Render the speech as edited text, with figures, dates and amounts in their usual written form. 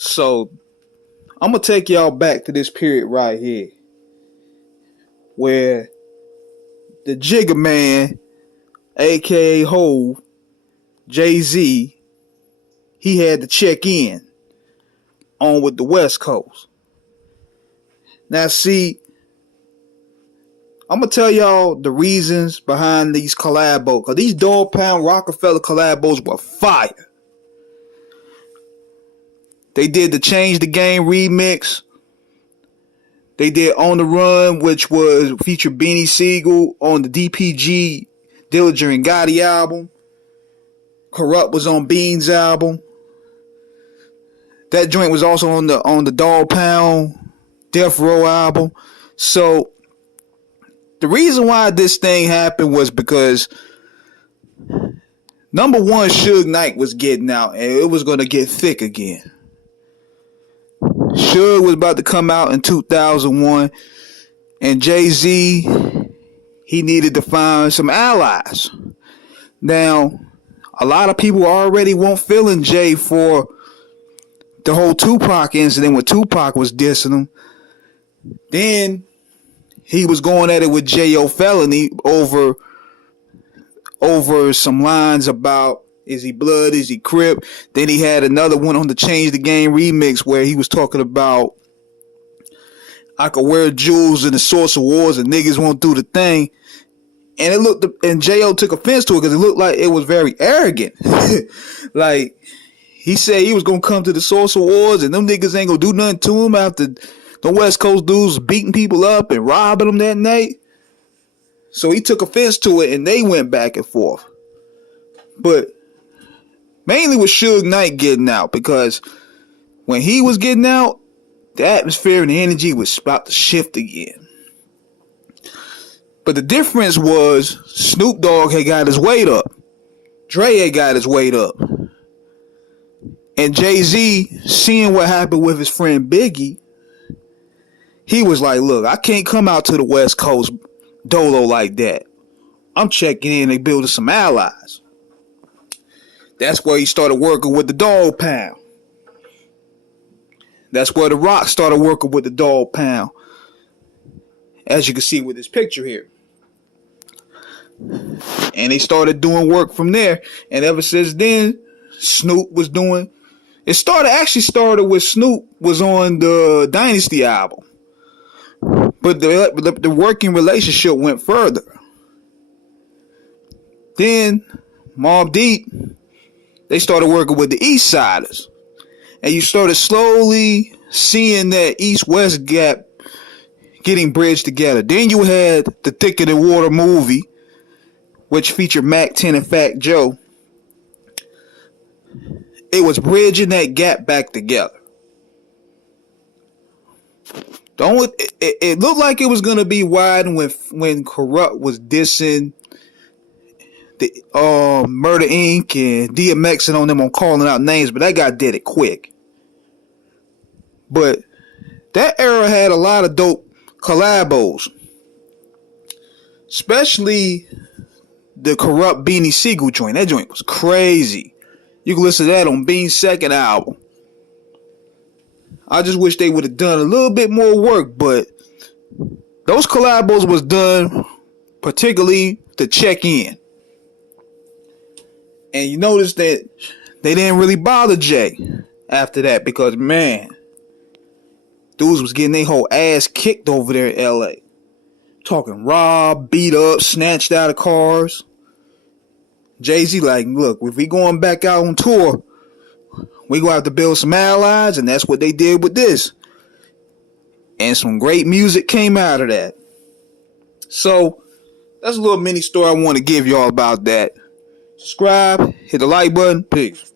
So I'm gonna take y'all back to this period right here, where the Jigga Man, aka Hove, JayZ, he had to check in on with the West Coast. Now, see, I'm gonna tell y'all the reasons behind these collabos, cause these Dog Pound Rockefeller collabos were fire. They did the Change the Game remix. They did On the Run, which was featured Beanie Siegel on the DPG Dillinger and Gotti album. Corrupt was on Beans album. That joint was also on the Dog Pound Death Row album. So the reason why this thing happened was because number one, Suge Knight was getting out and it was gonna get thick again. Suge was about to come out in 2001, and JayZ, he needed to find some allies. Now, a lot of people already weren't feeling Jay for the whole Tupac incident when Tupac was dissing him. Then he was going at it with J.O. Felony over some lines about, is he blood, is he Crip? Then he had another one on the Change the Game remix where he was talking about, I could wear jewels in the Source of Wars and niggas won't do the thing. And and J.O. took offense to it because it looked like it was very arrogant. Like, he said he was going to come to the Source of Wars and them niggas ain't going to do nothing to him after the West Coast dudes beating people up and robbing them that night. So he took offense to it and they went back and forth. But mainly with Suge Knight getting out, because when he was getting out, the atmosphere and the energy was about to shift again. But the difference was Snoop Dogg had got his weight up. Dre had got his weight up. And JayZ, seeing what happened with his friend Biggie, he was like, look, I can't come out to the West Coast dolo like that. I'm checking in and building some allies. That's where he started working with the Dog Pound. That's where The Rock started working with the Dog Pound. As you can see with this picture here. And they started doing work from there. And ever since then, Snoop was doing... It actually started with Snoop was on the Dynasty album. But the working relationship went further. Then, Mobb Deep, they started working with the East Siders. And you started slowly seeing that East-West gap getting bridged together. Then you had the Thicker Than Water movie, which featured Mac 10 and Fat Joe. It was bridging that gap back together. It looked like it was gonna be wide when Corrupt was dissing the Murder Inc. and DMX and on them on calling out names, but that guy did it quick. But that era had a lot of dope collabos, especially the Corrupt Beanie Siegel joint. That joint was crazy. You can listen to that on Bean's second album. I just wish they would have done a little bit more work, but those collabos was done particularly to check in. And you notice that they didn't really bother Jay after that because, man, dudes was getting their whole ass kicked over there in L.A. Talking robbed, beat up, snatched out of cars. JayZ like, look, if we going back out on tour, we gonna have to build some allies, and that's what they did with this. And some great music came out of that. So, that's a little mini story I want to give y'all about that. Subscribe, hit the like button, peace.